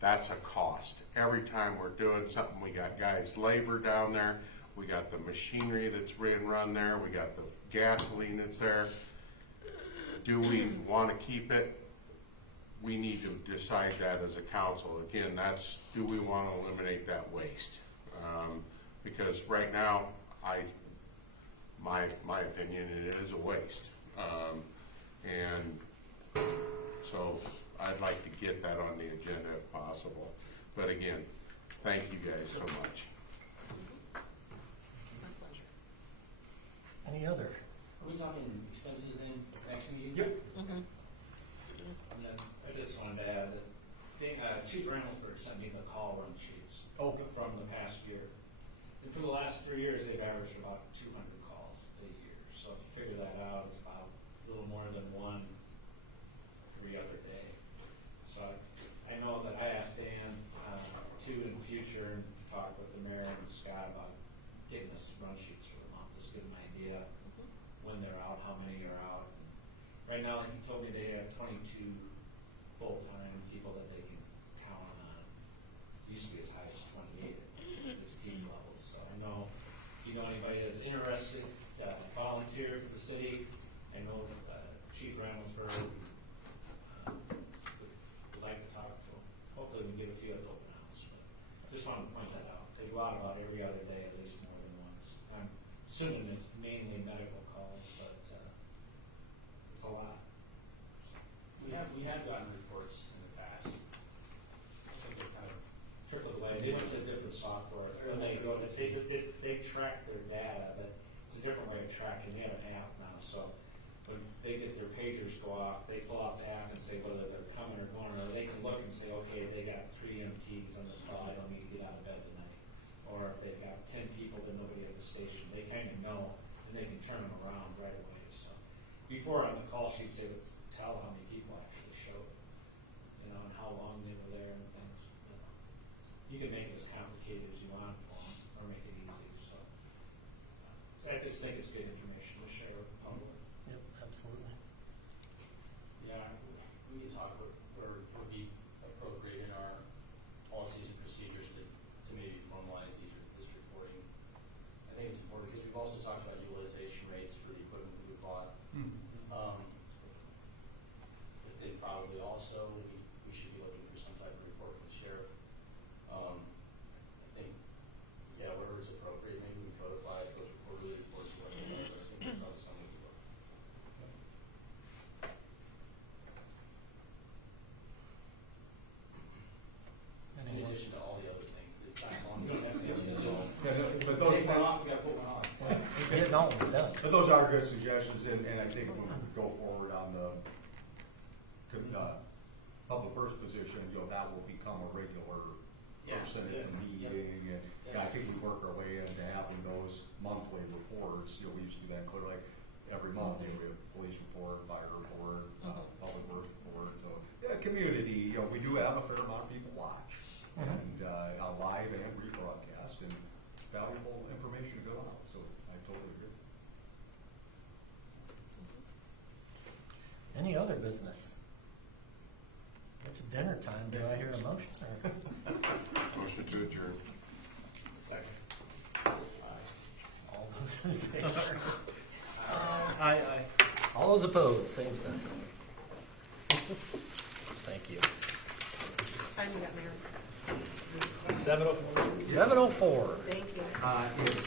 that's a cost. Every time we're doing something, we got guys' labor down there, we got the machinery that's being run there, we got the gasoline that's there. Do we want to keep it? We need to decide that as a council. Again, that's, do we want to eliminate that waste? Because right now, my opinion, it is a waste. And so I'd like to get that on the agenda if possible. But again, thank you guys so much. My pleasure. Any other? Are we talking expenses in next meeting? Yep. Mm-hmm. And then I just wanted to add that Chief Reynoldsburg sent me the call run sheets from the past year. And for the last 3 years, they've averaged about 200 calls a year. So if you figure that out, it's about a little more than one every other day. So I know that I asked Dan to in the future and talk with the mayor and Scott about getting us run sheets for the month, just get an idea when they're out, how many are out. Right now, he told me they have 22 full-time people that they can count on. It used to be as high as 28 at its peak levels. So I know if you know anybody that's interested, volunteer for the city. I know Chief Reynoldsburg would like to talk to them. Hopefully we can get a few at the open house. But just wanted to point that out. They go out about every other day, at least more than once. I'm assuming it's mainly medical calls, but it's a lot. We have gotten reports in the past. I think they kind of trickled away. They went to a different software. When they go, they track their data, but it's a different way of tracking. They have an app now, so when they get their pagers go off, they pull out the app and say whether they're coming or going, or they can look and say, okay, they got 3 MTs on this call, I don't need to get out of bed tonight. Or if they've got 10 people but nobody at the station, they kind of know, and they can turn them around right away. So before on the call sheets, they would tell how many people actually showed, and how long they were there and things. You can make it as complicated as you want for them, or make it easy. So I just think it's good information to share with the public. Yep, absolutely. Yeah, we can talk about where it would be appropriate in our policies and procedures to maybe formalize this reporting. I think it's important because we've also talked about utilization rates for the equipment that we bought. But then probably also we should be looking for some type of report from the sheriff. I think, yeah, wherever it's appropriate, maybe we codify those quarterly reports. I think that's probably something we can look at. In addition to all the other things, the time on But Put those, one off, we gotta put one on. Get it on, we're done. but those are good suggestions, and I think when we go forward on the public works position, that will become a regular person in the meeting, and I think we work our way into having those monthly reports. We used to do that clearly, like every month, we have police report, fire report, public works report. So, community, we do have a fair amount of people watch, and live and rebroadcast, and valuable information to go out. So I totally agree. Any other business? It's dinner time. Do I hear a motion? Motion to adjourn. Second. All those in favor? Aye. All those opposed, same sign. Thank you. Time you got, Mayor? 7:04. Thank you. It's a